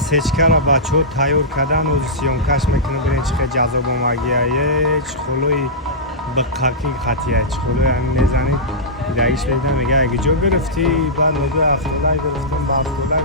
سچکه را بچه ها تیار کردن و سیامکش میکنه برین چه جذاب اومگیه چه خلوی بقاقی خطیه چه خلوی هم میزنید دایش بیدن میگه اگه جو گرفتی بعد میگه اخیرلای گرفتم بارو گلک